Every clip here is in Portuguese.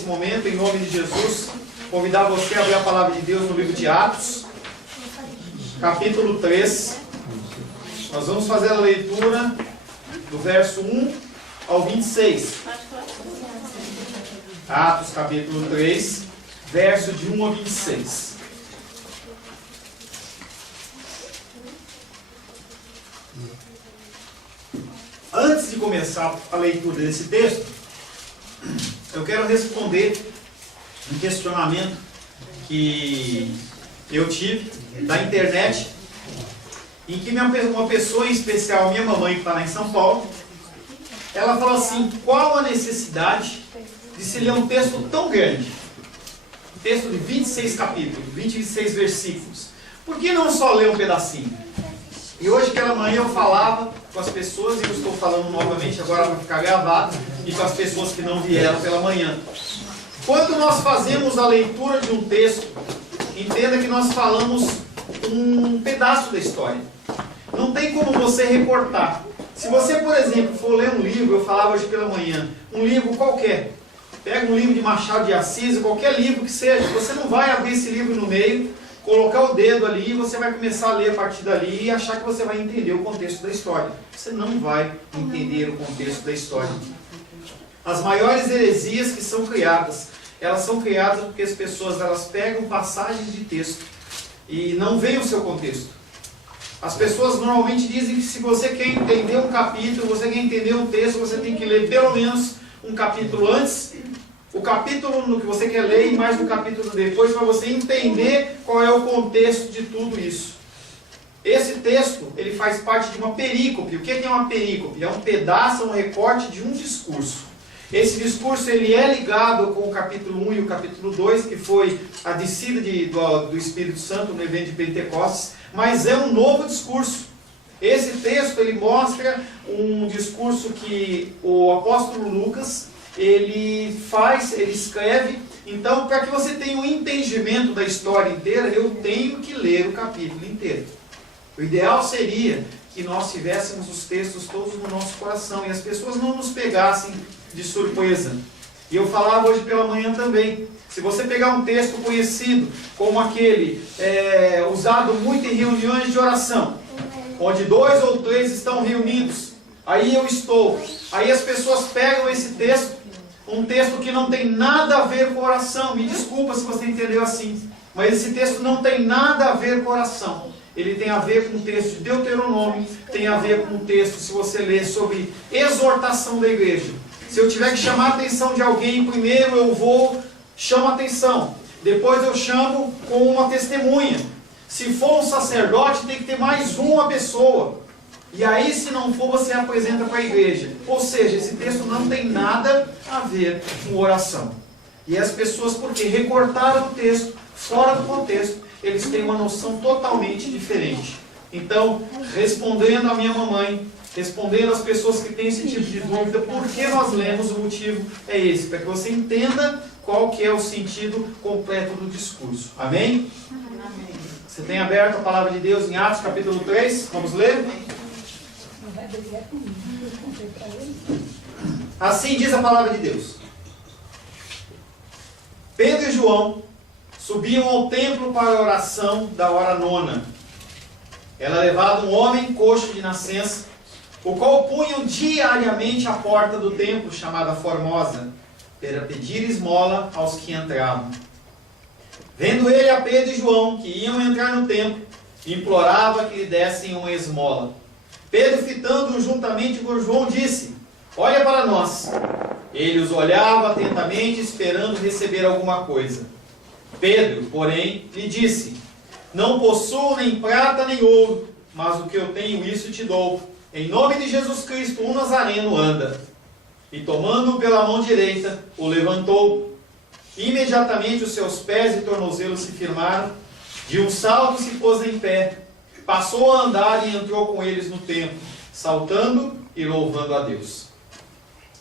nesse momento, em nome de Jesus, convidar você a abrir a palavra de Deus no livro de Atos, capítulo 3. Nós vamos fazer a leitura do verso 1 ao 26. Atos, capítulo 3, verso de 1 a 26. Antes de começar a leitura desse texto, eu quero responder um questionamento que eu tive da internet, em que uma pessoa em especial, minha mamãe, que está lá em São Paulo, ela falou assim: qual a necessidade de se ler um texto tão grande? Um texto de 26 capítulos, 26 versículos. Por que não só ler um pedacinho? E hoje pela manhã eu falava com as pessoas, e eu estou falando novamente agora para ficar gravado, e com as pessoas que não vieram pela manhã. Quando nós fazemos a leitura de um texto, entenda que nós falamos um pedaço da história. Não tem como você recortar. Se você, por exemplo, for ler um livro, eu falava hoje pela manhã, um livro qualquer, pega um livro de Machado de Assis, qualquer livro que seja, você não vai abrir esse livro no meio, colocar o dedo ali e você vai começar a ler a partir dali e achar que você vai entender o contexto da história. Você não vai entender o contexto da história. As maiores heresias que são criadas, elas são criadas porque as pessoas elas pegam passagens de texto e não veem o seu contexto. As pessoas normalmente dizem que se você quer entender um capítulo, você quer entender um texto, você tem que ler pelo menos um capítulo antes, o capítulo no que você quer ler e mais um capítulo depois, para você entender qual é o contexto de tudo isso. Esse texto, ele faz parte de uma perícope. O que é uma perícope? É um pedaço, um recorte de um discurso. Esse discurso ele é ligado com o capítulo 1 e o capítulo 2, que foi a descida do Espírito Santo no evento de Pentecostes, mas é um novo discurso. Esse texto ele mostra um discurso que o apóstolo Lucas ele escreve. Então, para que você tenha um entendimento da história inteira, eu tenho que ler o capítulo inteiro. O ideal seria que nós tivéssemos os textos todos no nosso coração e as pessoas não nos pegassem de surpresa. E eu falava hoje pela manhã também, se você pegar um texto conhecido, como aquele usado muito em reuniões de oração, onde 2 ou 3 estão reunidos, aí eu estou, aí as pessoas pegam esse texto, um texto que não tem nada a ver com oração, me desculpa se você entendeu assim, mas esse texto não tem nada a ver com oração. Ele tem a ver com o texto de Deuteronômio, tem a ver com o texto, se você ler, sobre exortação da igreja. Se eu tiver que chamar a atenção de alguém, primeiro eu chamo a atenção, depois eu chamo com uma testemunha. Se for um sacerdote, tem que ter mais uma pessoa. E aí, se não for, você apresenta para a igreja. Ou seja, esse texto não tem nada a ver com oração. E as pessoas, porque recortaram o texto fora do contexto, eles têm uma noção totalmente diferente. Então, respondendo a minha mamãe, respondendo às pessoas que têm esse tipo de dúvida, por que nós lemos, o motivo é esse, para que você entenda qual que é o sentido completo do discurso. Amém? Amém. Você tem aberto a palavra de Deus em Atos capítulo 3, vamos ler? Assim diz a palavra de Deus. Pedro e João subiam ao templo para a oração da hora nona. Era levado um homem coxo de nascença, o qual punham diariamente à porta do templo, chamada Formosa, para pedir esmola aos que entravam. Vendo ele a Pedro e João, que iam entrar no templo, implorava que lhe dessem uma esmola. Pedro, fitando-o juntamente com João, disse: olha para nós. Ele os olhava atentamente, esperando receber alguma coisa. Pedro, porém, lhe disse: não possuo nem prata nem ouro, mas o que eu tenho, isso te dou. Em nome de Jesus Cristo, um Nazareno, anda. E tomando-o pela mão direita, o levantou. Imediatamente os seus pés e tornozelos se firmaram. De um salto se pôs em pé. Passou a andar e entrou com eles no templo, saltando e louvando a Deus.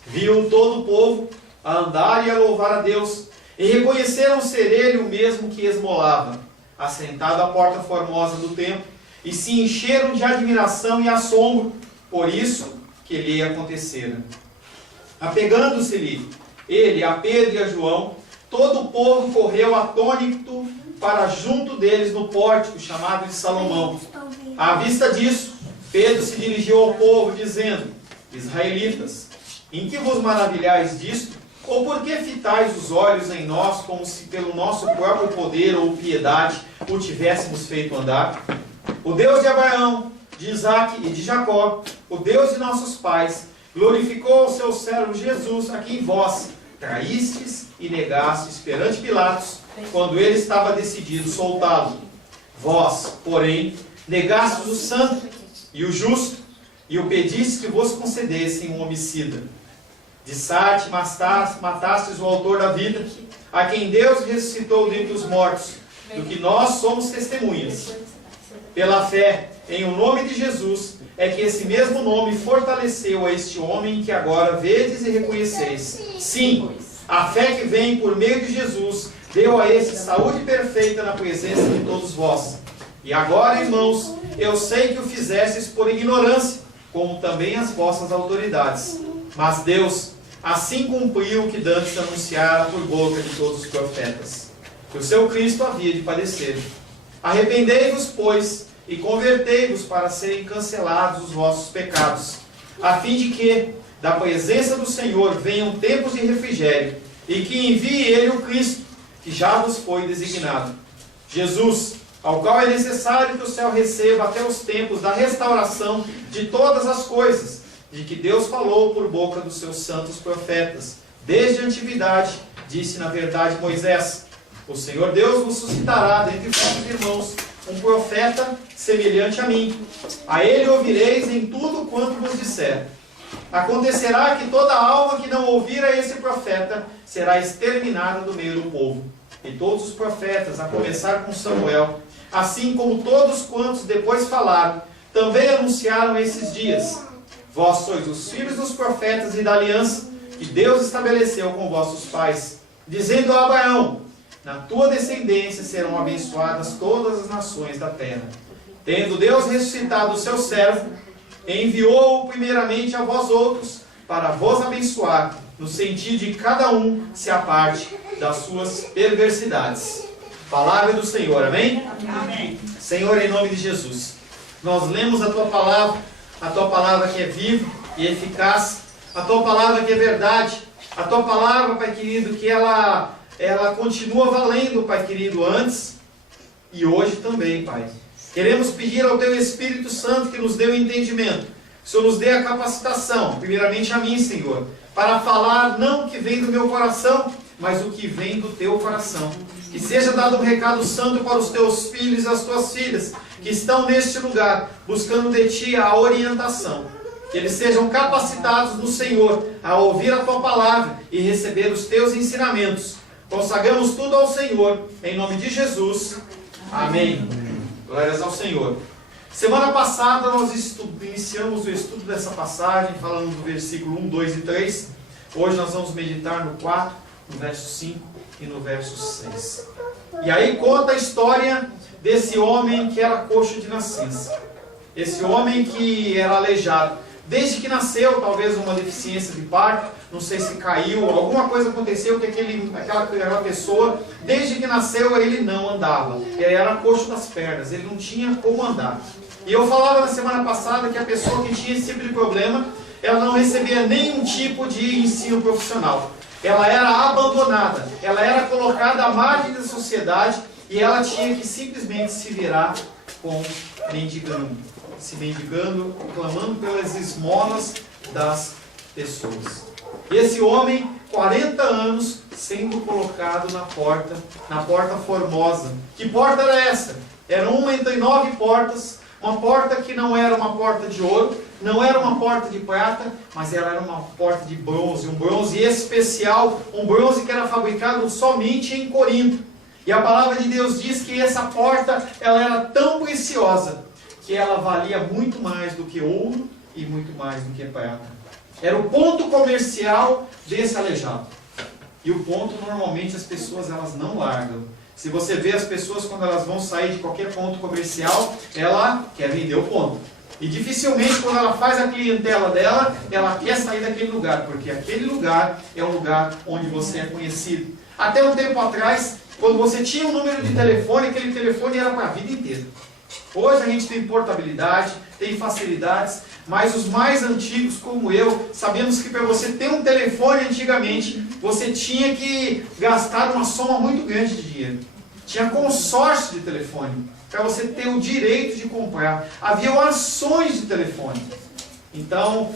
Viu todo o povo a andar e a louvar a Deus, e reconheceram ser ele o mesmo que esmolava, assentado à porta formosa do templo, e se encheram de admiração e assombro por isso que lhe acontecera. Apegando-se-lhe, ele, a Pedro e a João, todo o povo correu atônito para junto deles no pórtico chamado de Salomão. À vista disso, Pedro se dirigiu ao povo, dizendo: Israelitas, em que vos maravilhais disto? Ou por que fitais os olhos em nós, como se pelo nosso próprio poder ou piedade o tivéssemos feito andar? O Deus de Abraão, de Isaque e de Jacó, o Deus de nossos pais, glorificou o seu servo Jesus, a quem vós traístes e negastes perante Pilatos, quando ele estava decidido soltá-lo. Vós, porém, negastes o santo e o justo, e o pedistes que vos concedessem um homicida. De Sarte matastes o autor da vida, a quem Deus ressuscitou dentre os mortos, do que nós somos testemunhas. Pela fé em o nome de Jesus, é que esse mesmo nome fortaleceu a este homem que agora vedes e reconheceis. Sim, a fé que vem por meio de Jesus deu a este saúde perfeita na presença de todos vós. E agora, irmãos, eu sei que o fizestes por ignorância, como também as vossas autoridades. Mas Deus assim cumpriu o que dantes anunciara por boca de todos os profetas, que o seu Cristo havia de padecer. Arrependei-vos, pois, e convertei-vos para serem cancelados os vossos pecados, a fim de que, da presença do Senhor, venham tempos de refrigério, e que envie Ele o Cristo, que já vos foi designado. Jesus, ao qual é necessário que o céu receba até os tempos da restauração de todas as coisas, de que Deus falou por boca dos seus santos profetas, desde a antiguidade, disse na verdade Moisés: o Senhor Deus vos suscitará dentre vossos irmãos um profeta semelhante a mim. A ele ouvireis em tudo quanto vos disser. Acontecerá que toda alma que não ouvir a esse profeta será exterminada do meio do povo. E todos os profetas, a começar com Samuel, assim como todos quantos depois falaram, também anunciaram esses dias. Vós sois os filhos dos profetas e da aliança que Deus estabeleceu com vossos pais, dizendo a Abraão: na tua descendência serão abençoadas todas as nações da terra. Tendo Deus ressuscitado o seu servo, enviou-o primeiramente a vós outros, para vos abençoar, no sentido de cada um se aparte das suas perversidades. Palavra do Senhor, amém? Amém. Senhor, em nome de Jesus, nós lemos a tua palavra que é viva e eficaz, a tua palavra que é verdade, a tua palavra, Pai querido, que ela continua valendo, Pai querido, antes e hoje também, Pai. Queremos pedir ao Teu Espírito Santo que nos dê o entendimento, que o Senhor nos dê a capacitação, primeiramente a mim, Senhor, para falar não o que vem do meu coração, mas o que vem do Teu coração. Que seja dado um recado santo para os Teus filhos e as Tuas filhas, que estão neste lugar, buscando de Ti a orientação. Que eles sejam capacitados no Senhor, a ouvir a Tua palavra e receber os Teus ensinamentos. Consagramos tudo ao Senhor, em nome de Jesus. Amém. Glórias ao Senhor. Semana passada nós iniciamos o estudo dessa passagem, falando do versículo 1, 2 e 3. Hoje nós vamos meditar no 4, no verso 5 e no verso 6. E aí conta a história desse homem que era coxo de nascença. Esse homem que era aleijado. Desde que nasceu, talvez uma deficiência de parto, não sei se caiu, alguma coisa aconteceu que aquela pessoa, desde que nasceu, ele não andava. Ele era coxo das pernas, ele não tinha como andar. E eu falava na semana passada que a pessoa que tinha esse tipo de problema, ela não recebia nenhum tipo de ensino profissional. Ela era abandonada, ela era colocada à margem da sociedade e ela tinha que simplesmente se virar com mendigando, clamando pelas esmolas das pessoas. E esse homem, 40 anos, sendo colocado na porta formosa. Que porta era essa? Era uma entre 9 portas, uma porta que não era uma porta de ouro, não era uma porta de prata, mas ela era uma porta de bronze, um bronze especial, um bronze que era fabricado somente em Corinto. E a palavra de Deus diz que essa porta, ela era tão preciosa, que ela valia muito mais do que ouro e muito mais do que prata. Era o ponto comercial desse aleijado. E o ponto, normalmente, as pessoas elas não largam. Se você vê as pessoas quando elas vão sair de qualquer ponto comercial, ela quer vender o ponto. E dificilmente, quando ela faz a clientela dela, ela quer sair daquele lugar, porque aquele lugar é um lugar onde você é conhecido. Até um tempo atrás, quando você tinha um número de telefone, aquele telefone era para a vida inteira. Hoje a gente tem portabilidade, tem facilidades, mas os mais antigos, como eu, sabemos que para você ter um telefone antigamente, você tinha que gastar uma soma muito grande de dinheiro. Tinha consórcio de telefone, para você ter o direito de comprar. Havia ações de telefone. Então,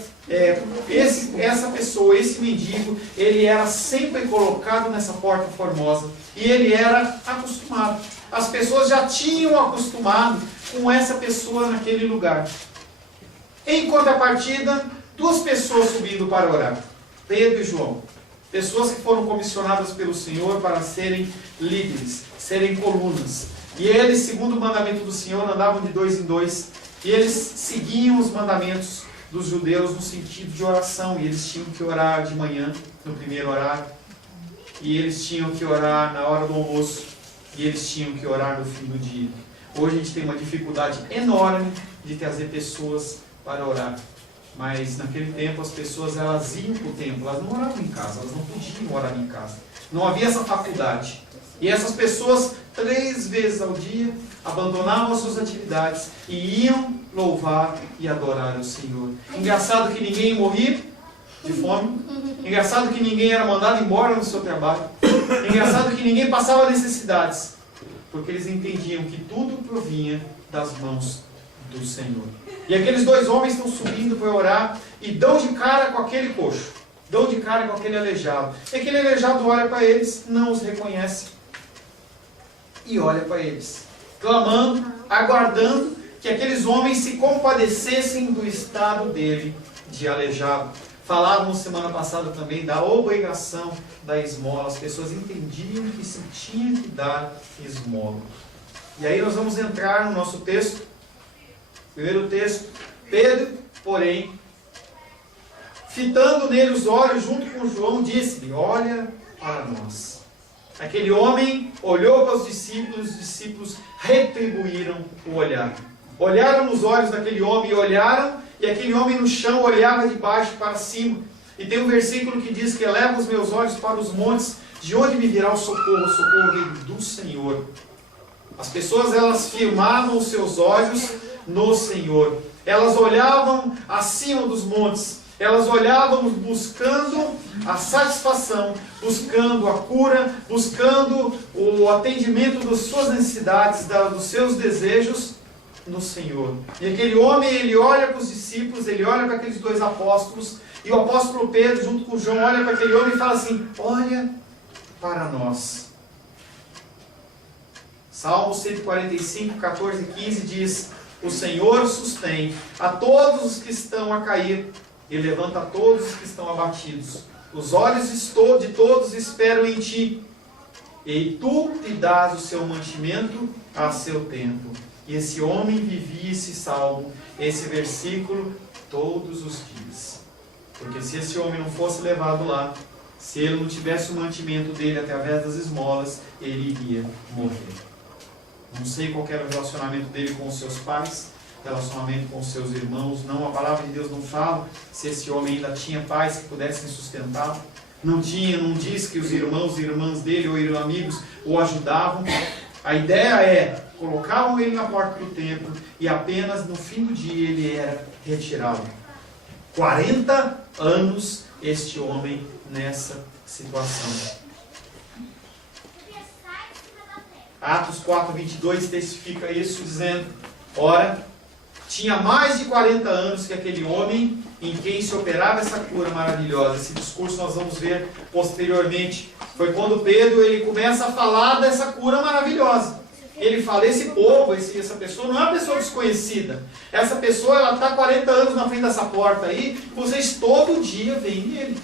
essa pessoa, esse mendigo, ele era sempre colocado nessa porta formosa. E ele era acostumado. As pessoas já tinham acostumado com essa pessoa naquele lugar. Em contrapartida, duas pessoas subindo para orar. Pedro e João. Pessoas que foram comissionadas pelo Senhor para serem líderes, serem colunas. E eles, segundo o mandamento do Senhor, andavam de 2 em 2. E eles seguiam os mandamentos dos judeus no sentido de oração. E eles tinham que orar de manhã, no primeiro horário. E eles tinham que orar na hora do almoço. E eles tinham que orar no fim do dia. Hoje a gente tem uma dificuldade enorme de trazer pessoas para orar. Mas naquele tempo as pessoas elas iam para o templo, elas não oravam em casa, elas não podiam orar em casa. Não havia essa faculdade. E essas pessoas, 3 vezes ao dia, abandonavam as suas atividades e iam louvar e adorar o Senhor. Engraçado que ninguém morria de fome. Engraçado que ninguém era mandado embora no seu trabalho. Engraçado que ninguém passava necessidades. Porque eles entendiam que tudo provinha das mãos do Senhor. E aqueles 2 homens estão subindo para orar e dão de cara com aquele coxo. Dão de cara com aquele aleijado. E aquele aleijado olha para eles, não os reconhece. E olha para eles, clamando, aguardando que aqueles homens se compadecessem do estado dele de aleijado. Falávamos semana passada também da obrigação da esmola. As pessoas entendiam que se tinha que dar esmola. E aí nós vamos entrar no nosso texto. Primeiro texto. Pedro, porém, fitando nele os olhos junto com João, disse-lhe: olha para nós. Aquele homem olhou para os discípulos retribuíram o olhar. Olharam nos olhos daquele homem e olharam, e aquele homem no chão olhava de baixo para cima. E tem um versículo que diz que eleva os meus olhos para os montes, de onde me virá o socorro? O socorro vem do Senhor. As pessoas elas firmavam os seus olhos no Senhor. Elas olhavam acima dos montes. Elas olhavam buscando a satisfação, buscando a cura, buscando o atendimento das suas necessidades, dos seus desejos no Senhor. E aquele homem, ele olha para os discípulos, ele olha para aqueles 2 apóstolos, e o apóstolo Pedro, junto com João, olha para aquele homem e fala assim: olha para nós. Salmo 145, 14 e 15 diz: o Senhor sustém a todos os que estão a cair, e levanta a todos os que estão abatidos. Os olhos de todos esperam em ti, e tu te dás o seu mantimento a seu tempo. E esse homem vivia esse salmo, esse versículo, todos os dias. Porque se esse homem não fosse levado lá, se ele não tivesse o mantimento dele através das esmolas, ele iria morrer. Não sei qual era o relacionamento dele com os seus pais, relacionamento com os seus irmãos. Não, a palavra de Deus não fala se esse homem ainda tinha pais que pudessem sustentá-lo. Não diz que os irmãos e irmãs dele ou amigos o ajudavam. A ideia é, colocavam ele na porta do templo e apenas no fim do dia ele era retirado. 40 anos este homem nessa situação. Atos 4, 22 testifica isso dizendo: ora, tinha mais de 40 anos que aquele homem em quem se operava essa cura maravilhosa. Esse discurso nós vamos ver posteriormente. Foi quando Pedro ele começa a falar dessa cura maravilhosa. Ele fala: esse povo, essa pessoa não é uma pessoa desconhecida. Essa pessoa ela está 40 anos na frente dessa porta aí. Vocês todo dia veem ele.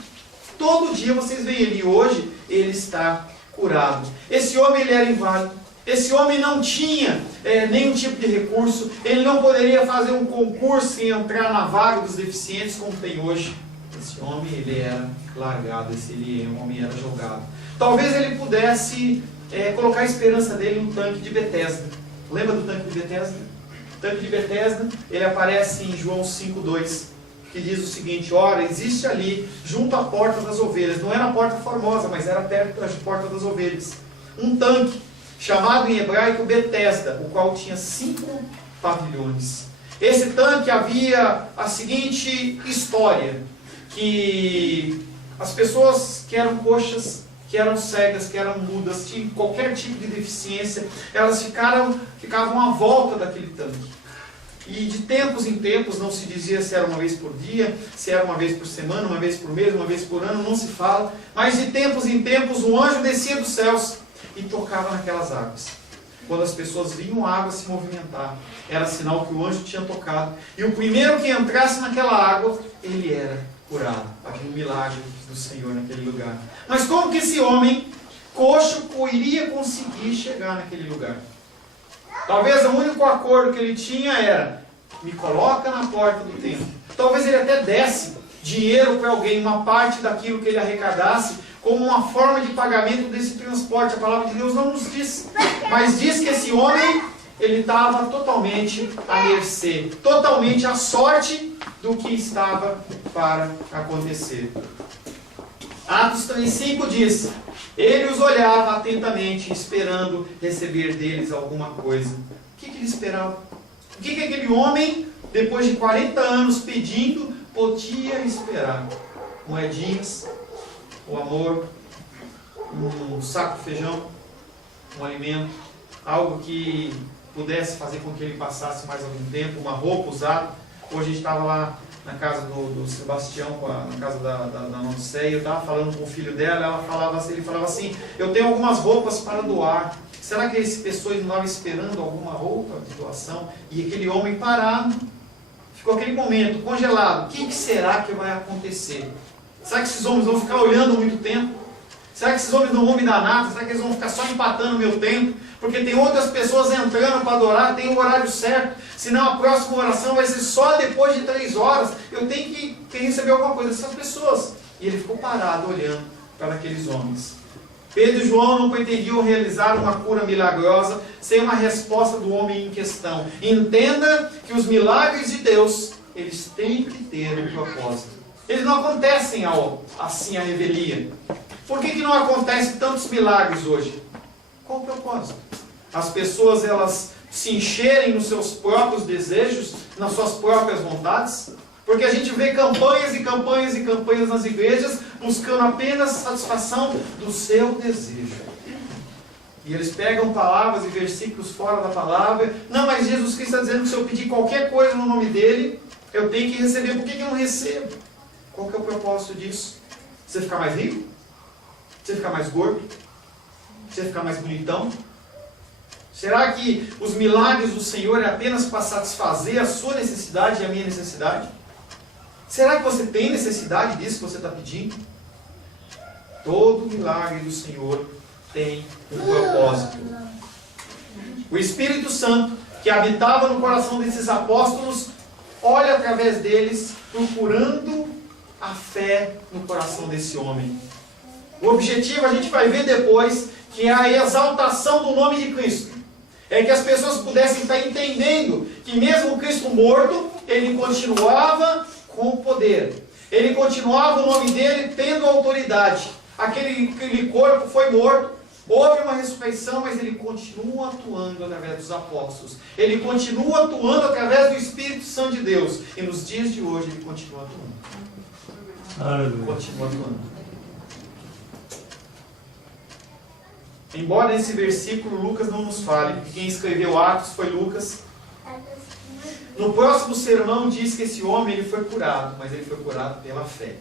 Todo dia vocês veem ele. E hoje ele está curado. Esse homem ele era inválido. Esse homem não tinha nenhum tipo de recurso. Ele não poderia fazer um concurso e entrar na vaga dos deficientes como tem hoje. Esse homem ele era largado. Esse homem era jogado. Talvez ele pudesse colocar a esperança dele no tanque de Betesda. Lembra do tanque de Betesda? tanque de Betesda, ele aparece em João 5,2, que diz o seguinte: ora, existe ali, junto à porta das ovelhas, não era a porta formosa, mas era perto da porta das ovelhas, um tanque, chamado em hebraico Betesda, o qual tinha 5 pavilhões. Esse tanque havia a seguinte história, que as pessoas que eram coxas, que eram cegas, que eram mudas, tinham qualquer tipo de deficiência, elas ficavam à volta daquele tanque. E de tempos em tempos, não se dizia se era uma vez por dia, se era uma vez por semana, uma vez por mês, uma vez por ano, não se fala, mas de tempos em tempos um anjo descia dos céus e tocava naquelas águas. Quando as pessoas viam a água se movimentar, era sinal que o anjo tinha tocado, e o primeiro que entrasse naquela água, ele era curado. Havia um milagre do Senhor naquele lugar. Mas como que esse homem coxo iria conseguir chegar naquele lugar? Talvez o único acordo que ele tinha era: me coloca na porta do templo. Talvez ele até desse dinheiro para alguém, uma parte daquilo que ele arrecadasse, como uma forma de pagamento desse transporte. A palavra de Deus não nos diz, mas diz que esse homem, ele estava totalmente à mercê, totalmente à sorte do que estava para acontecer. Atos 3,5 diz: ele os olhava atentamente, esperando receber deles alguma coisa. O que ele esperava? O que aquele homem, depois de 40 anos pedindo, podia esperar? Moedinhas, o amor, um saco de feijão, um alimento, algo que pudesse fazer com que ele passasse mais algum tempo, uma roupa usada. Hoje a gente estava lá na casa do Sebastião, na casa da Nonceia, eu estava falando com o filho dela, ele falava assim: eu tenho algumas roupas para doar. Será que esse pessoa não estava esperando alguma roupa de doação? E aquele homem parado, ficou aquele momento, congelado. O que será que vai acontecer? Será que esses homens vão ficar olhando muito tempo? Será que esses homens não vão me dar nada? Será que eles vão ficar só empatando o meu tempo? Porque tem outras pessoas entrando para adorar, tem o horário certo. Senão a próxima oração vai ser só depois de 3 horas. Eu tenho que receber alguma coisa dessas pessoas. E ele ficou parado olhando para aqueles homens. Pedro e João não pretendiam realizar uma cura milagrosa sem uma resposta do homem em questão. Entenda que os milagres de Deus, eles têm que ter um propósito. Eles não acontecem assim à revelia. Por que não acontecem tantos milagres hoje? Qual o propósito? As pessoas, elas se encherem nos seus próprios desejos, nas suas próprias vontades? Porque a gente vê campanhas e campanhas e campanhas nas igrejas buscando apenas satisfação do seu desejo. E eles pegam palavras e versículos fora da palavra. Não, mas Jesus Cristo está dizendo que se eu pedir qualquer coisa no nome dele, eu tenho que receber. Por que eu não recebo? Qual que é o propósito disso? Você ficar mais rico? Você ficar mais gordo? Você ficar mais bonitão? Será que os milagres do Senhor é apenas para satisfazer a sua necessidade e a minha necessidade? Será que você tem necessidade disso que você está pedindo? Todo milagre do Senhor tem um propósito. O Espírito Santo, que habitava no coração desses apóstolos, olha através deles, procurando a fé no coração desse homem. O objetivo, a gente vai ver depois, que é a exaltação do nome de Cristo. É que as pessoas pudessem estar entendendo que mesmo Cristo morto, ele continuava com poder. Ele continuava, o nome dele, tendo autoridade. Aquele corpo foi morto, houve uma ressurreição, mas ele continua atuando através dos apóstolos. Ele continua atuando através do Espírito Santo de Deus. E nos dias de hoje ele continua atuando. Ele continua atuando. Embora nesse versículo Lucas não nos fale, porque quem escreveu Atos foi Lucas. No próximo sermão diz que esse homem ele foi curado, mas ele foi curado pela fé.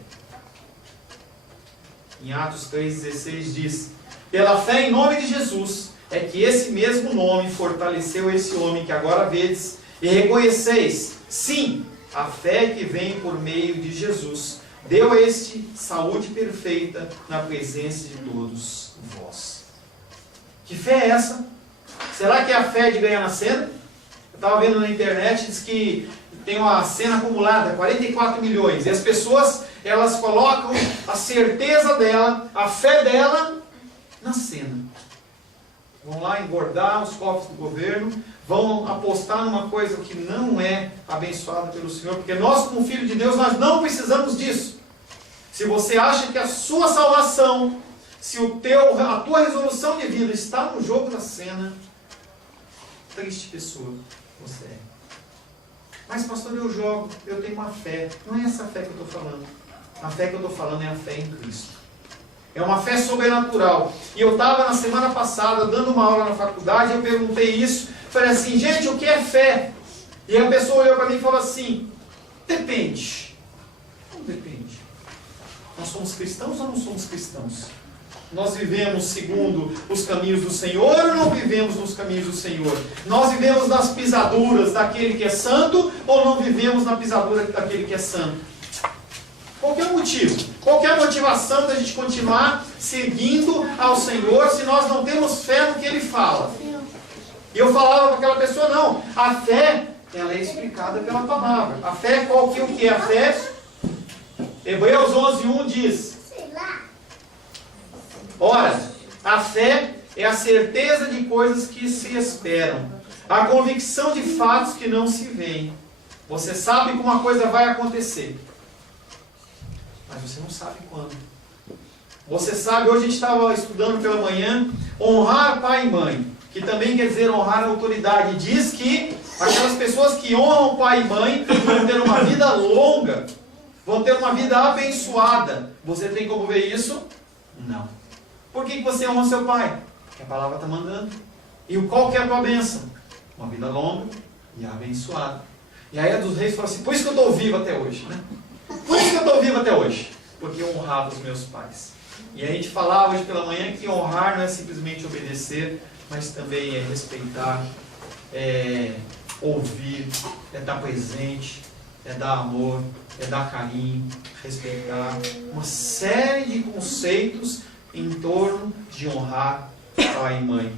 Em Atos 3,16 diz: pela fé em nome de Jesus, é que esse mesmo nome fortaleceu esse homem que agora vedes, e reconheceis, sim, a fé que vem por meio de Jesus, deu a este saúde perfeita na presença de todos vós. Que fé é essa? Será que é a fé de ganhar na cena? Eu estava vendo na internet, diz que tem uma cena acumulada, 44 milhões. E as pessoas, elas colocam a certeza dela, a fé dela, na cena. Vão lá engordar os cofres do governo, vão apostar numa coisa que não é abençoada pelo Senhor, porque nós, como filho de Deus, nós não precisamos disso. Se você acha que a sua salvação, se a tua resolução de vida está no jogo da cena, triste pessoa você é. Mas pastor, eu jogo, eu tenho uma fé. Não é essa fé que eu estou falando. A fé que eu estou falando é a fé em Cristo. É uma fé sobrenatural. E eu estava na semana passada dando uma aula na faculdade, eu perguntei isso, falei assim, gente, o que é fé? E a pessoa olhou para mim e falou assim, depende. Não depende. Nós somos cristãos ou não somos cristãos? Nós vivemos segundo os caminhos do Senhor ou não vivemos nos caminhos do Senhor? Nós vivemos nas pisaduras daquele que é santo ou não vivemos na pisadura daquele que é santo? Qual que é o motivo? Qual que é a motivação da gente continuar seguindo ao Senhor se nós não temos fé no que Ele fala? E eu falava para aquela pessoa, não, a fé, ela é explicada pela palavra. A fé, qual que é o que é a fé? Hebreus 11:1 diz, ora, a fé é a certeza de coisas que se esperam, a convicção de fatos que não se veem. Você sabe que uma coisa vai acontecer, mas você não sabe quando. Você sabe, hoje a gente estava estudando pela manhã, honrar pai e mãe, que também quer dizer honrar a autoridade. Diz que aquelas pessoas que honram pai e mãe vão ter uma vida longa, vão ter uma vida abençoada. Você tem como ver isso? Não. Por que você honra seu pai? Porque a palavra está mandando. E qual que é a tua bênção? Uma vida longa e abençoada. E aí a dos reis falou assim, por isso que eu estou vivo até hoje, né? Por isso que eu estou vivo até hoje. Porque eu honrava os meus pais. E a gente falava hoje pela manhã que honrar não é simplesmente obedecer, mas também é respeitar, é ouvir, é dar presente, é dar amor, é dar carinho, respeitar. Uma série de conceitos em torno de honrar pai e mãe.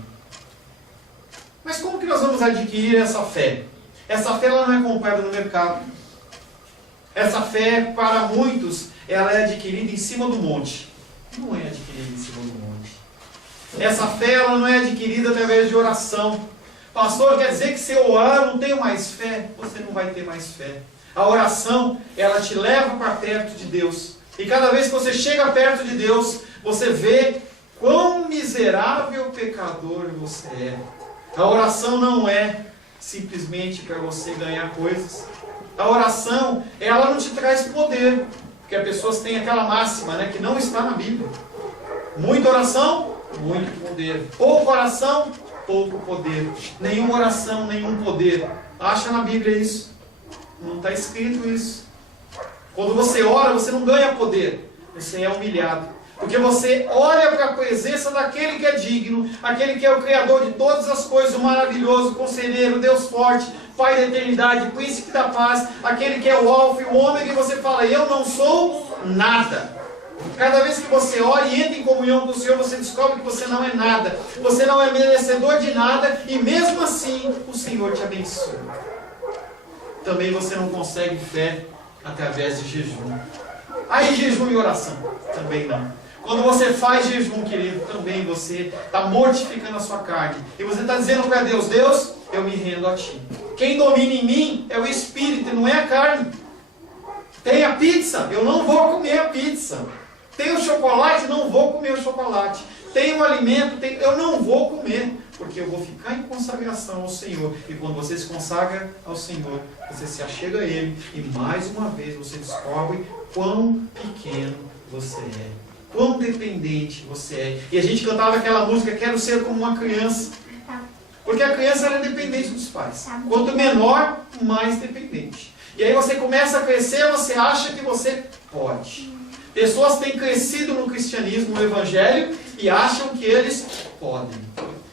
Mas como que nós vamos adquirir essa fé? Essa fé ela não é comprada no mercado. Essa fé, para muitos, ela é adquirida em cima do monte. Não é adquirida em cima do monte. Essa fé ela não é adquirida através de oração. Pastor, quer dizer que se eu orar eu não tenho mais fé? Você não vai ter mais fé. A oração, ela te leva para perto de Deus. E cada vez que você chega perto de Deus, você vê quão miserável pecador você é. A oração não é simplesmente para você ganhar coisas. A oração, ela não te traz poder. Porque as pessoas têm aquela máxima, né, que não está na Bíblia. Muita oração, muito poder. Pouca oração, pouco poder. Nenhuma oração, nenhum poder. Acha na Bíblia isso? Não está escrito isso. Quando você ora, você não ganha poder. Você é humilhado. Porque você olha para a presença daquele que é digno, aquele que é o Criador de todas as coisas, o maravilhoso, conselheiro, Deus forte, Pai da eternidade, Príncipe da paz, aquele que é o Alfa e o Ômega, e você fala, eu não sou nada. Cada vez que você ora e entra em comunhão com o Senhor, você descobre que você não é nada. Você não é merecedor de nada, e mesmo assim, o Senhor te abençoa. Também você não consegue fé através de jejum. Aí jejum e oração, também não. Quando você faz jejum, querido, também você está mortificando a sua carne. E você está dizendo para Deus, Deus, eu me rendo a Ti. Quem domina em mim é o Espírito, não é a carne. Tem a pizza, eu não vou comer a pizza. Tem o chocolate, não vou comer o chocolate. Tem o alimento, eu não vou comer. Porque eu vou ficar em consagração ao Senhor. E quando você se consagra ao Senhor, você se achega a Ele. E mais uma vez você descobre quão pequeno você é. Quão dependente você é. E a gente cantava aquela música, quero ser como uma criança. Porque a criança ela é dependente dos pais. Quanto menor, mais dependente. E aí você começa a crescer, você acha que você pode. Pessoas têm crescido no cristianismo, no evangelho, e acham que eles podem.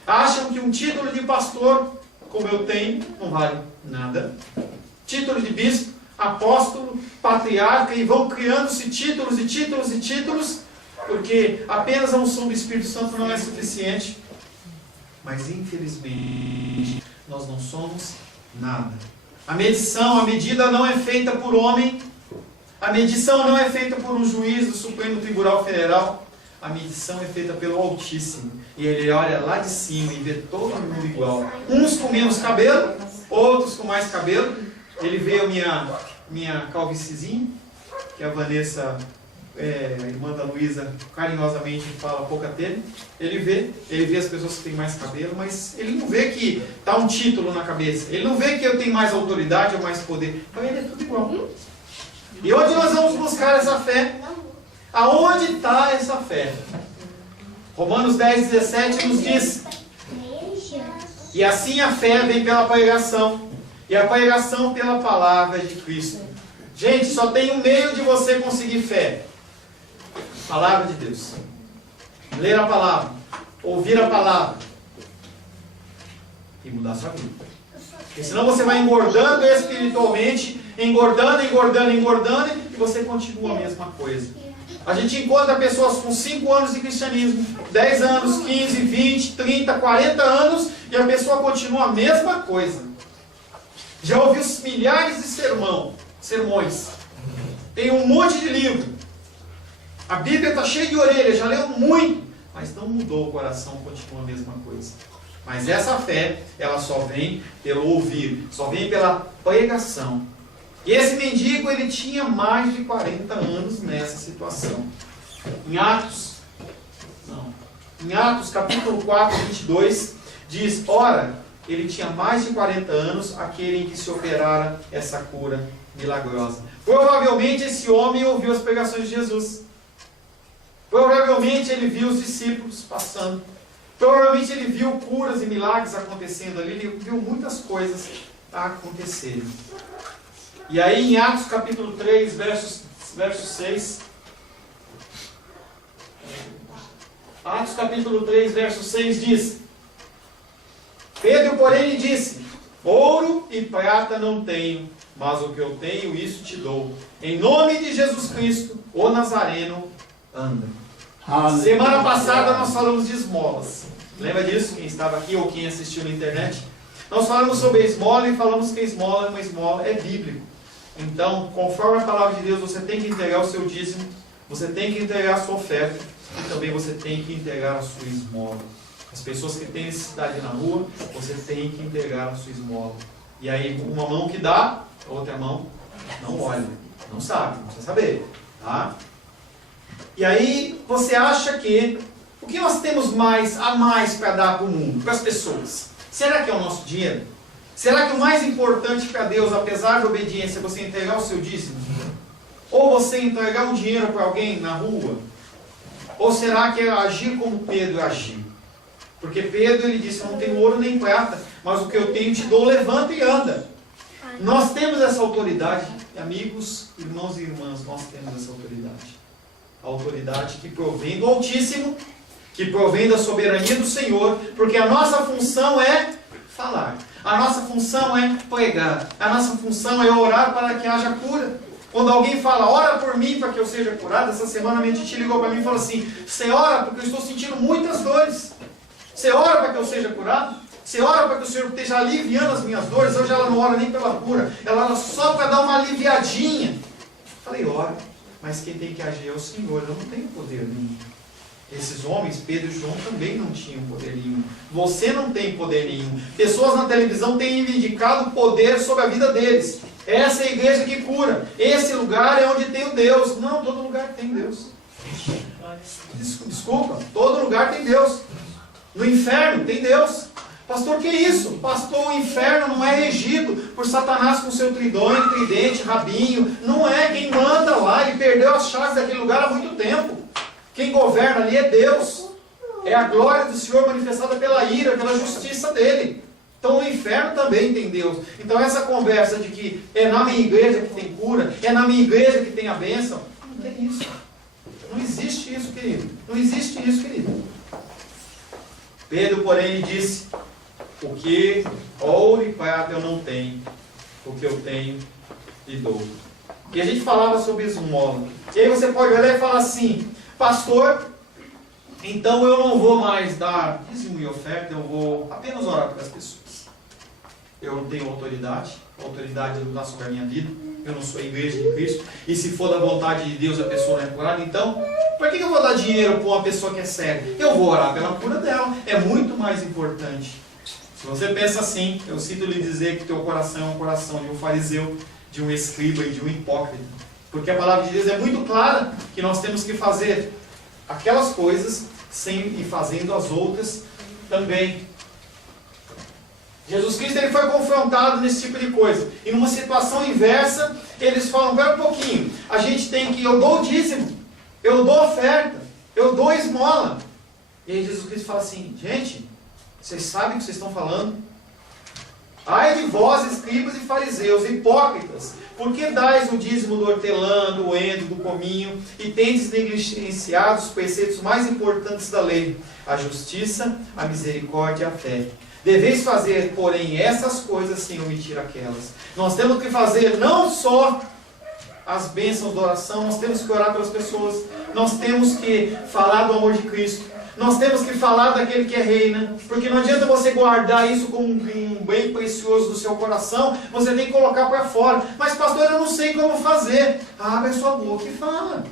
Acham que um título de pastor, como eu tenho, não vale nada. Título de bispo, apóstolo, patriarca, e vão criando-se títulos e títulos e títulos, porque apenas a unção do Espírito Santo não é suficiente. Mas infelizmente, nós não somos nada. A medição, a medida não é feita por homem. A medição não é feita por um juiz do Supremo Tribunal Federal. a medição é feita pelo Altíssimo. E ele olha lá de cima e vê todo mundo igual. Uns com menos cabelo, outros com mais cabelo. Ele vê a minha calvíciezinha, que a Vanessa, a irmã da Luísa, carinhosamente fala pouca teve. Ele vê as pessoas que têm mais cabelo, mas ele não vê que está um título na cabeça. Ele não vê que eu tenho mais autoridade ou mais poder. Para ele é tudo igual. E onde nós vamos buscar essa fé? Aonde está essa fé? Romanos 10, 17 nos diz: e assim a fé vem pela pregação, e a pregação pela palavra de Cristo. Gente, só tem um meio de você conseguir fé: palavra de Deus. Ler a palavra, ouvir a palavra e mudar a sua vida. Porque senão você vai engordando espiritualmente, engordando, e você continua a mesma coisa. A gente encontra pessoas com 5 anos de cristianismo, 10 anos, 15, 20, 30, 40 anos, e a pessoa continua a mesma coisa. Já ouviu milhares de sermões. Tem um monte de livro. A Bíblia está cheia de orelhas, já leu muito, mas não mudou o coração, continua a mesma coisa. Mas essa fé, ela só vem pelo ouvir, só vem pela pregação. E esse mendigo, ele tinha mais de 40 anos nessa situação. Em Atos capítulo 4, 22, diz: ora, ele tinha mais de 40 anos, aquele em que se operara essa cura milagrosa. Provavelmente esse homem ouviu as pregações de Jesus. Provavelmente ele viu os discípulos passando. Provavelmente ele viu curas e milagres acontecendo ali. Ele viu muitas coisas acontecerem. E aí em Atos capítulo 3, verso 6. Atos capítulo 3, verso 6 diz: Pedro, porém, lhe disse: ouro e prata não tenho, mas o que eu tenho, isso te dou. Em nome de Jesus Cristo, o Nazareno, anda. Semana passada nós falamos de esmolas. Lembra disso? Quem estava aqui ou quem assistiu na internet? Nós falamos sobre a esmola e falamos que a esmola é bíblico. Então, conforme a palavra de Deus, você tem que entregar o seu dízimo, você tem que entregar a sua oferta e também você tem que entregar a sua esmola. As pessoas que têm necessidade na rua, você tem que entregar a sua esmola. E aí, uma mão que dá, a outra mão não olha, não sabe, não precisa saber. Tá? E aí, você acha que o que nós temos a mais para dar para o mundo, para as pessoas? Será que é o nosso dinheiro? Será que o mais importante para Deus, apesar da obediência, é você entregar o seu dízimo? Ou você entregar um dinheiro para alguém na rua? Ou será que é agir como Pedro agiu? Porque Pedro, ele disse: eu não tenho ouro nem prata, mas o que eu tenho te dou, levanta e anda. Nós temos essa autoridade, amigos, irmãos e irmãs, nós temos essa autoridade. A autoridade que provém do Altíssimo, que provém da soberania do Senhor, porque a nossa função é falar. A nossa função é pregar. A nossa função é orar para que haja cura. Quando alguém fala: ora por mim para que eu seja curado, essa semana minha tia ligou para mim e falou assim: você ora porque eu estou sentindo muitas dores. Você ora para que eu seja curado? Você ora para que o Senhor esteja aliviando as minhas dores? Hoje ela não ora nem pela cura, ela ora só para dar uma aliviadinha. Falei: ora, mas quem tem que agir é o Senhor, eu não tenho poder nenhum. Esses homens, Pedro e João, também não tinham poder nenhum. Você não tem poder nenhum. Pessoas na televisão têm reivindicado poder sobre a vida deles. Essa é a igreja que cura. Esse lugar é onde tem o Deus. Não, todo lugar tem Deus. Desculpa, todo lugar tem Deus. No inferno tem Deus. Pastor, que isso? Pastor, o inferno não é regido por Satanás com seu tridente, rabinho. Não é. Quem manda lá, ele perdeu as chaves daquele lugar há muito tempo. Quem governa ali é Deus. É a glória do Senhor manifestada pela ira, pela justiça dele. Então o inferno também tem Deus. Então essa conversa de que é na minha igreja que tem cura, é na minha igreja que tem a bênção, não tem isso. Não existe isso, querido. Não existe isso, querido. Pedro, porém, lhe disse: o que ouro e prata eu não tenho, o que eu tenho lhe dou. E a gente falava sobre esmola. E aí você pode olhar e falar assim: pastor, então eu não vou mais dar dízimo e oferta, eu vou apenas orar para as pessoas. Eu não tenho autoridade, a autoridade não está sobre a minha vida, eu não sou a igreja de Cristo, e se for da vontade de Deus a pessoa não é curada, então, por Para que eu vou dar dinheiro para uma pessoa que é cega? Eu vou orar pela cura dela. É muito mais importante. Se você pensa assim, eu sinto lhe dizer que teu coração é um coração de um fariseu, de um escriba e de um hipócrita. Porque a palavra de Deus é muito clara que nós temos que fazer aquelas coisas e fazendo as outras também. Jesus Cristo ele foi confrontado nesse tipo de coisa. E numa situação inversa, eles falam, espera um pouquinho, a gente tem que, eu dou o dízimo, eu dou oferta, eu dou esmola. E aí Jesus Cristo fala assim, gente, vocês sabem o que vocês estão falando? Ai de vós, escribas e fariseus, hipócritas, por que dais o dízimo do hortelã, do endo, do cominho, e tendes negligenciado os preceitos mais importantes da lei, a justiça, a misericórdia e a fé. Deveis fazer, porém, essas coisas sem omitir aquelas. Nós temos que fazer não só as bênçãos da oração, nós temos que orar pelas pessoas, nós temos que falar do amor de Cristo, nós temos que falar daquele que é reina, porque não adianta você guardar isso como um bem precioso do seu coração, você tem que colocar para fora. Mas pastor, eu não sei como fazer. Abre a sua boca e fala.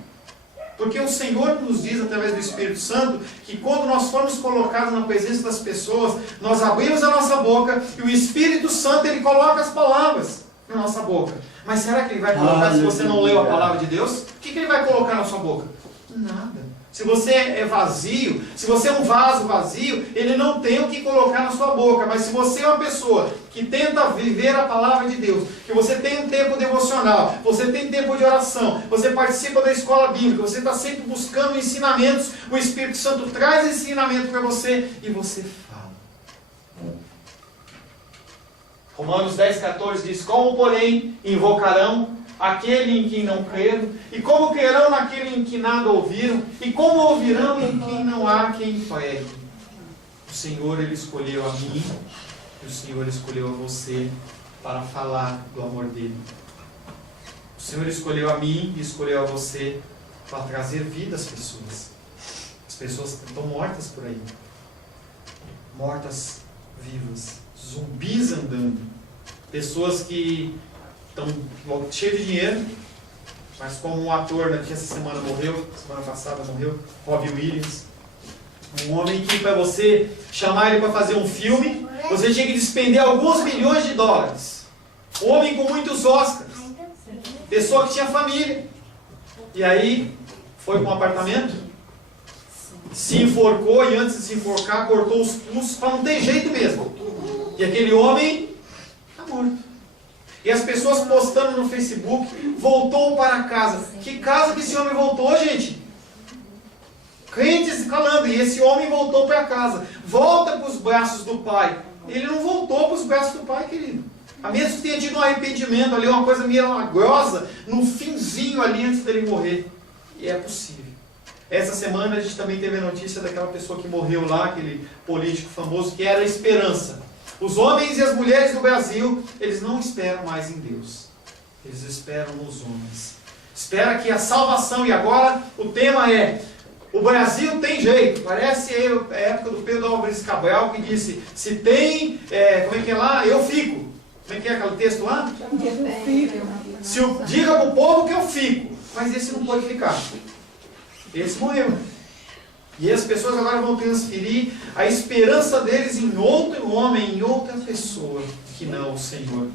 Porque o Senhor nos diz através do Espírito Santo que quando nós formos colocados na presença das pessoas, nós abrimos a nossa boca e o Espírito Santo ele coloca as palavras na nossa boca. Mas será que ele vai colocar se você não leu a palavra de Deus? O que ele vai colocar na sua boca? Nada. Se você é vazio, se você é um vaso vazio, ele não tem o que colocar na sua boca. Mas se você é uma pessoa que tenta viver a palavra de Deus, que você tem um tempo devocional, você tem tempo de oração, você participa da escola bíblica, você está sempre buscando ensinamentos, o Espírito Santo traz ensinamento para você e você fala. Romanos 10,14 diz, como porém invocarão aquele em quem não creram, e como crerão naquele em que nada ouviram, e como ouvirão em quem não há quem pregue. O Senhor ele escolheu a mim, e o Senhor escolheu a você para falar do amor dele. O Senhor escolheu a mim e escolheu a você para trazer vida às pessoas. As pessoas estão mortas por aí, mortas vivas, zumbis andando, pessoas que estão cheios de dinheiro, mas como um ator que essa semana passada morreu, Robin Williams, um homem que para você chamar ele para fazer um filme, você tinha que despender alguns milhões de dólares. Um homem com muitos Oscars, pessoa que tinha família, e aí foi para um apartamento, se enforcou e antes de se enforcar cortou os pulsos para não ter jeito mesmo. E aquele homem está morto. E as pessoas postando no Facebook, voltou para casa. Que casa que esse homem voltou, gente? Crentes calando. E esse homem voltou para casa. Volta para os braços do Pai. Ele não voltou para os braços do Pai, querido. A menos que tenha tido um arrependimento ali, uma coisa milagrosa, no finzinho ali antes dele morrer. E é possível. Essa semana a gente também teve a notícia daquela pessoa que morreu lá, aquele político famoso, que era a esperança. Os homens e as mulheres do Brasil, eles não esperam mais em Deus. Eles esperam nos homens. Espera que a salvação, e agora o tema é, o Brasil tem jeito. Parece a época do Pedro Álvares Cabral, que disse, se tem, como é que é lá? Eu fico. Como é que é aquele texto lá? Diga para o povo que eu fico. Mas esse não pode ficar. Esse morreu. E as pessoas agora vão transferir a esperança deles em outro homem, em outra pessoa, que não o Senhor.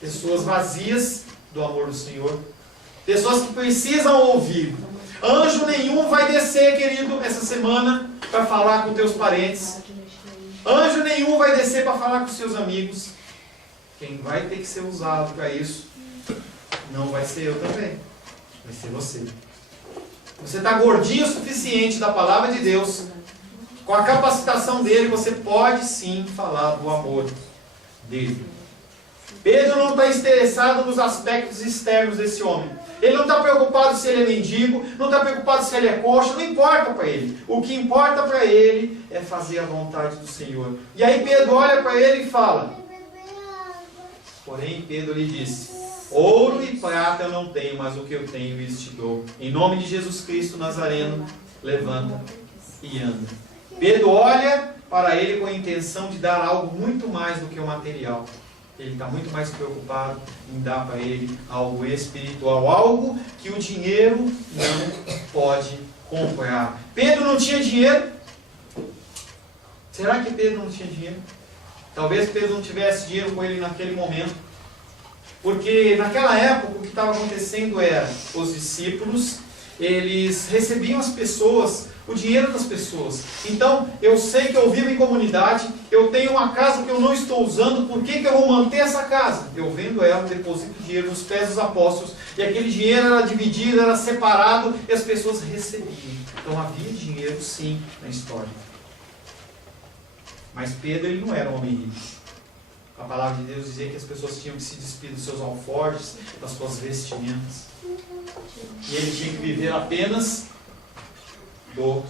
Pessoas vazias do amor do Senhor. Pessoas que precisam ouvir. Anjo nenhum vai descer, querido, essa semana para falar com teus parentes. Anjo nenhum vai descer para falar com seus amigos. Quem vai ter que ser usado para isso não vai ser eu também. Vai ser você. Você está gordinho o suficiente da palavra de Deus, com a capacitação dele, você pode sim falar do amor dele. Pedro não está interessado nos aspectos externos desse homem. Ele não está preocupado se ele é mendigo, não está preocupado se ele é coxo, não importa para ele. O que importa para ele é fazer a vontade do Senhor. E aí Pedro olha para ele e fala, porém Pedro lhe disse, ouro e prata eu não tenho, mas o que eu tenho isso te dou. Em nome de Jesus Cristo Nazareno, levanta e anda. Pedro olha para ele com a intenção de dar algo muito mais do que o material. Ele está muito mais preocupado em dar para ele algo espiritual, algo que o dinheiro não pode comprar. Pedro não tinha dinheiro? Será que Pedro não tinha dinheiro? Talvez Pedro não tivesse dinheiro com ele naquele momento. Porque naquela época o que estava acontecendo era, os discípulos, eles recebiam as pessoas, o dinheiro das pessoas. Então, eu sei que eu vivo em comunidade, eu tenho uma casa que eu não estou usando, por que eu vou manter essa casa? Eu vendo ela, deposito dinheiro nos pés dos apóstolos, e aquele dinheiro era dividido, era separado, e as pessoas recebiam. Então havia dinheiro sim na história. Mas Pedro, ele não era um homem rico. A palavra de Deus dizia que as pessoas tinham que se despedir dos seus alforjes, das suas vestimentas. E ele tinha que viver apenas do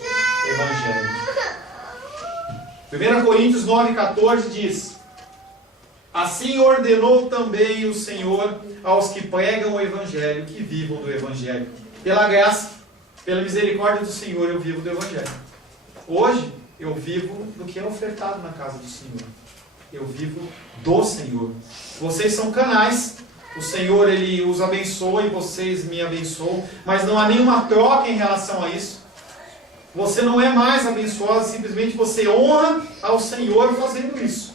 Evangelho. 1 Coríntios 9,14 diz: assim ordenou também o Senhor aos que pregam o Evangelho, que vivam do Evangelho. Pela graça, pela misericórdia do Senhor, eu vivo do Evangelho. Hoje, eu vivo do que é ofertado na casa do Senhor. Eu vivo do Senhor. Vocês são canais. O Senhor, Ele os abençoa e vocês me abençoam. Mas não há nenhuma troca em relação a isso. Você não é mais abençoado, simplesmente você honra ao Senhor fazendo isso.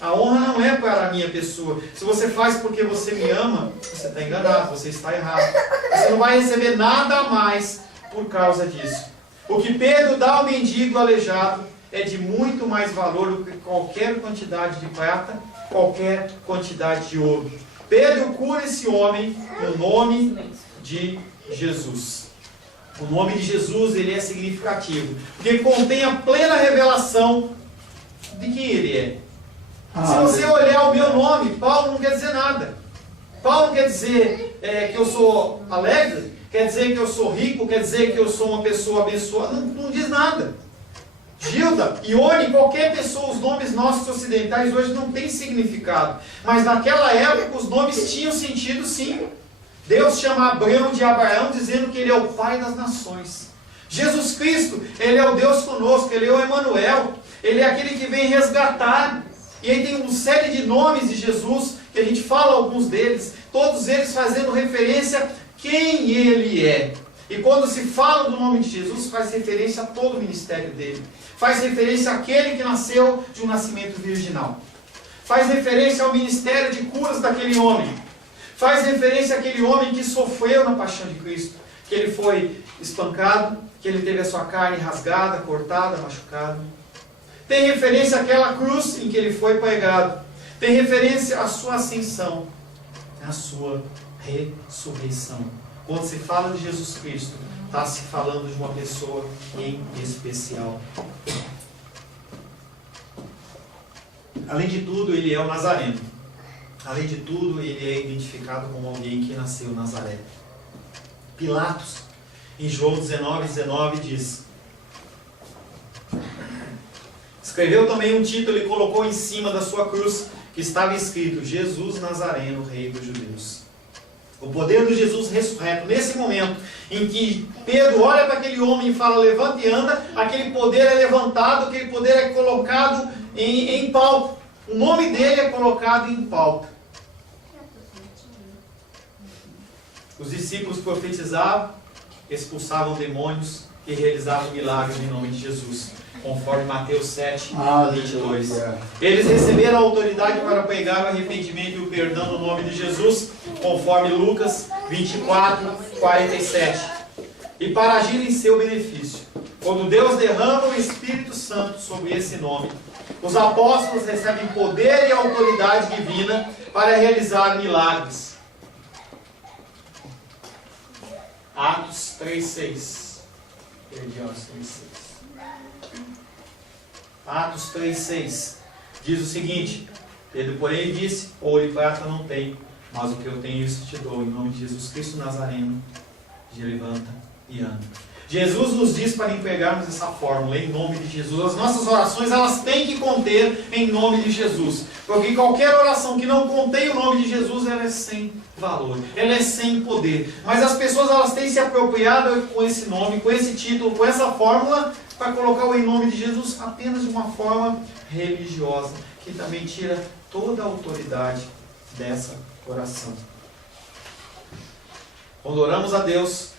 A honra não é para a minha pessoa. Se você faz porque você me ama, você está enganado, você está errado. Você não vai receber nada a mais por causa disso. O que Pedro dá ao mendigo aleijado é de muito mais valor do que qualquer quantidade de prata, qualquer quantidade de ouro. Pedro cura esse homem no nome de Jesus. O nome de Jesus, ele é significativo, porque contém a plena revelação de quem ele é. Se você olhar o meu nome, Paulo não quer dizer nada. Paulo não quer dizer que eu sou alegre, quer dizer que eu sou rico, quer dizer que eu sou uma pessoa abençoada, não diz nada. Gilda, Ione, qualquer pessoa, os nomes nossos ocidentais hoje não têm significado. Mas naquela época os nomes tinham sentido sim. Deus chama Abraão de Abraão, dizendo que ele é o pai das nações. Jesus Cristo, ele é o Deus conosco, ele é o Emanuel, ele é aquele que vem resgatar. E aí tem uma série de nomes de Jesus, que a gente fala alguns deles, todos eles fazendo referência a quem ele é. E quando se fala do nome de Jesus, faz referência a todo o ministério dele. Faz referência àquele que nasceu de um nascimento virginal. Faz referência ao ministério de curas daquele homem. Faz referência àquele homem que sofreu na paixão de Cristo. Que ele foi espancado, que ele teve a sua carne rasgada, cortada, machucada. Tem referência àquela cruz em que ele foi pregado. Tem referência à sua ascensão, à sua ressurreição. Quando se fala de Jesus Cristo, está se falando de uma pessoa em especial. Além de tudo, ele é o Nazareno. Além de tudo, ele é identificado como alguém que nasceu em Nazaré. Pilatos, em João 19:19, diz: escreveu também um título e colocou em cima da sua cruz, que estava escrito: Jesus Nazareno, Rei dos Judeus. O poder do Jesus ressurreto, nesse momento em que Pedro olha para aquele homem e fala: levanta e anda, aquele poder é levantado, aquele poder é colocado em pauta. O nome dele é colocado em pauta. Os discípulos profetizavam, expulsavam demônios e realizavam milagres em nome de Jesus, conforme Mateus 7:22. Eles receberam a autoridade para pregar o arrependimento e o perdão no nome de Jesus, conforme Lucas 24:47. E para agir em seu benefício, quando Deus derrama o Espírito Santo sobre esse nome, os apóstolos recebem poder e autoridade divina para realizar milagres. Atos 3:6. Atos 3:6 diz o seguinte: Pedro, porém, disse: ouro e prata não tenho, mas o que eu tenho isso te dou, em nome de Jesus Cristo Nazareno, levanta e anda. Jesus nos diz para empregarmos essa fórmula, em nome de Jesus. As nossas orações, elas têm que conter em nome de Jesus. Porque qualquer oração que não contém o nome de Jesus, ela é sem valor, ela é sem poder. Mas as pessoas, elas têm se apropriado com esse nome, com esse título, com essa fórmula, para colocar o em nome de Jesus apenas de uma forma religiosa, que também tira toda a autoridade dessa oração. Quando oramos a Deus,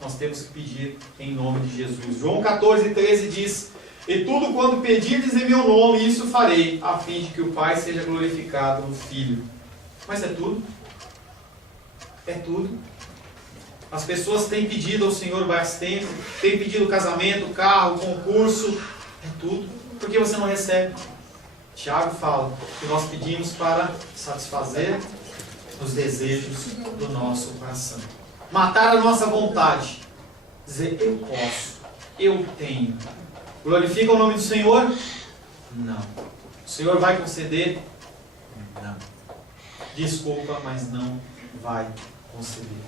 nós temos que pedir em nome de Jesus. João 14,13 diz: e tudo quanto pedirdes em meu nome, isso farei, a fim de que o Pai seja glorificado no Filho. Mas é tudo? É tudo. As pessoas têm pedido ao Senhor bastante, têm pedido casamento, carro, concurso, é tudo. Por que você não recebe? Tiago fala que nós pedimos para satisfazer os desejos do nosso coração. Matar a nossa vontade. Dizer, eu posso, eu tenho. Glorifica o nome do Senhor? Não. O Senhor vai conceder? Não. Desculpa, mas não vai conceder.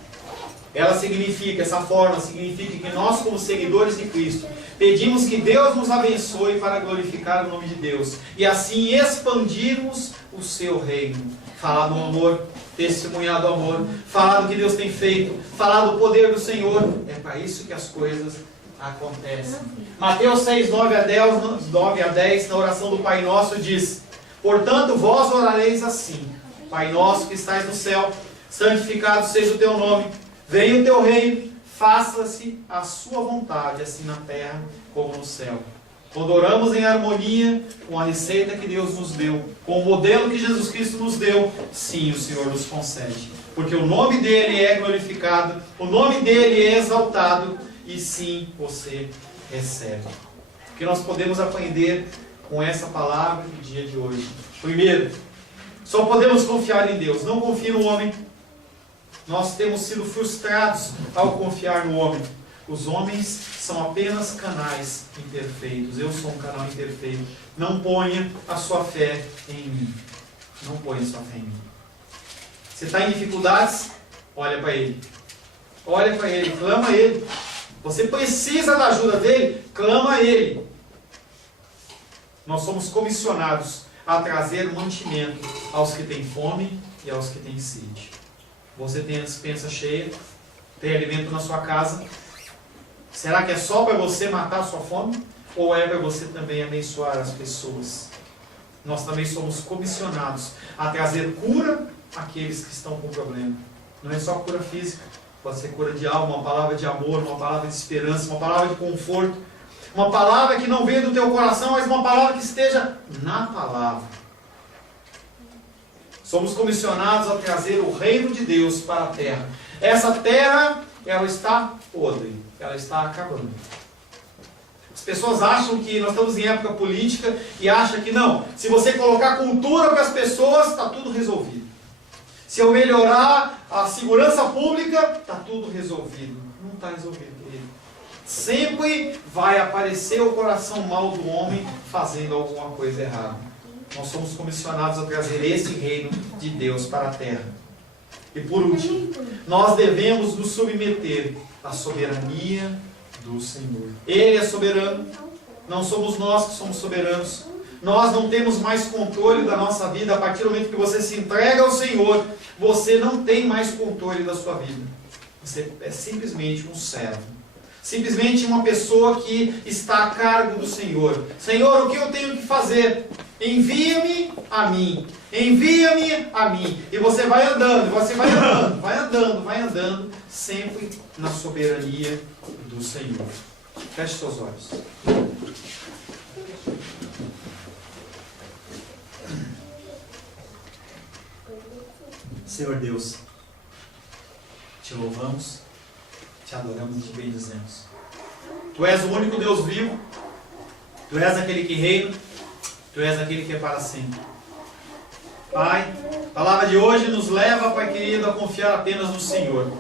Essa forma significa que nós, como seguidores de Cristo, pedimos que Deus nos abençoe para glorificar o nome de Deus e assim expandirmos o seu reino. Falar do amor, testemunhar do amor, falar do que Deus tem feito, falar do poder do Senhor. É para isso que as coisas acontecem. Mateus 6, 9 a 10, na oração do Pai Nosso diz: portanto, vós orareis assim: Pai nosso que estais no céu, santificado seja o teu nome. Venha o teu reino, faça-se a sua vontade, assim na terra como no céu. Quando oramos em harmonia com a receita que Deus nos deu, com o modelo que Jesus Cristo nos deu, sim, o Senhor nos concede. Porque o nome dele é glorificado, o nome dele é exaltado, e sim, você recebe. O que nós podemos aprender com essa palavra no dia de hoje? Primeiro, só podemos confiar em Deus, não confie no homem. Nós temos sido frustrados ao confiar no homem. Os homens são apenas canais imperfeitos. Eu sou um canal imperfeito. Não ponha a sua fé em mim. Não ponha a sua fé em mim. Você está em dificuldades? Olha para Ele. Olha para Ele, clama a Ele. Você precisa da ajuda dEle? Clama a Ele. Nós somos comissionados a trazer mantimento aos que têm fome e aos que têm sede. Você tem a despensa cheia, tem alimento na sua casa. Será que é só para você matar a sua fome? Ou é para você também abençoar as pessoas? Nós também somos comissionados a trazer cura àqueles que estão com problema. Não é só cura física, pode ser cura de alma, uma palavra de amor, uma palavra de esperança, uma palavra de conforto, uma palavra que não venha do teu coração, mas uma palavra que esteja na palavra. Somos comissionados a trazer o reino de Deus para a terra. Essa terra, ela está podre, ela está acabando. As pessoas acham que nós estamos em época política e acham que não, se você colocar cultura para as pessoas, está tudo resolvido. Se eu melhorar a segurança pública, está tudo resolvido. Não está resolvido, querido. Sempre vai aparecer o coração mau do homem fazendo alguma coisa errada. Nós somos comissionados a trazer esse reino de Deus para a terra. E por último, nós devemos nos submeter à soberania do Senhor. Ele é soberano, não somos nós que somos soberanos. Nós não temos mais controle da nossa vida. A partir do momento que você se entrega ao Senhor, você não tem mais controle da sua vida. Você é simplesmente um servo. Simplesmente uma pessoa que está a cargo do Senhor. Senhor, o que eu tenho que fazer? Envia-me a mim. Envia-me a mim. E você vai andando, vai andando, sempre na soberania do Senhor. Feche seus olhos. Senhor Deus, te louvamos, te adoramos e te bendizemos. Tu és o único Deus vivo, Tu és aquele que reina, Tu és aquele que é para sempre. Pai, a palavra de hoje nos leva, Pai querido, a confiar apenas no Senhor.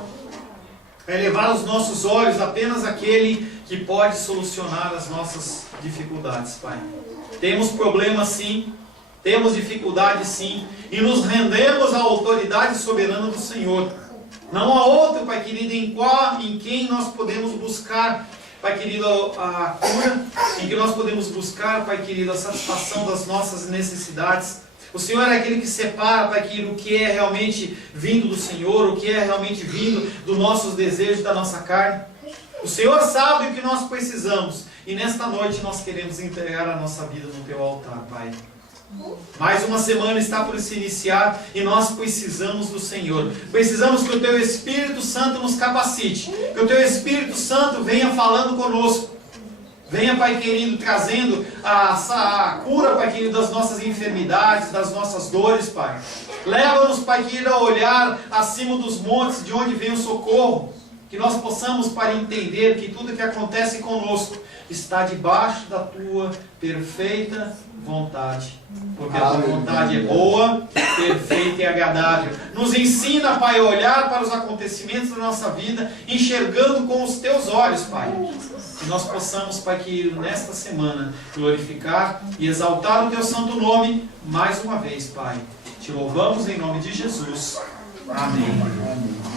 A elevar os nossos olhos apenas àquele que pode solucionar as nossas dificuldades, Pai. Temos problemas sim, temos dificuldades sim, e nos rendemos à autoridade soberana do Senhor. Não há outro, Pai querido, em quem nós podemos buscar, Pai querido, a cura, em que nós podemos buscar, Pai querido, a satisfação das nossas necessidades. O Senhor é aquele que separa, Pai querido, o que é realmente vindo do Senhor, o que é realmente vindo dos nossos desejos, da nossa carne. O Senhor sabe o que nós precisamos, E nesta noite nós queremos entregar a nossa vida no Teu altar, Pai. Mais uma semana está por se iniciar e nós precisamos do Senhor. Precisamos que o Teu Espírito Santo nos capacite. Que o Teu Espírito Santo venha falando conosco. Venha, Pai querido, trazendo a cura, Pai querido, das nossas enfermidades, das nossas dores, Pai. Leva-nos, Pai querido, a olhar acima dos montes, de onde vem o socorro. Que nós possamos, Pai, entender que tudo que acontece conosco está debaixo da Tua perfeita vontade. Porque a Tua vontade é boa, perfeita e agradável. Nos ensina, Pai, a olhar para os acontecimentos da nossa vida, enxergando com os Teus olhos, Pai. Que nós possamos, Pai querido, nesta semana, glorificar e exaltar o Teu santo nome mais uma vez, Pai. Te louvamos em nome de Jesus. Amém.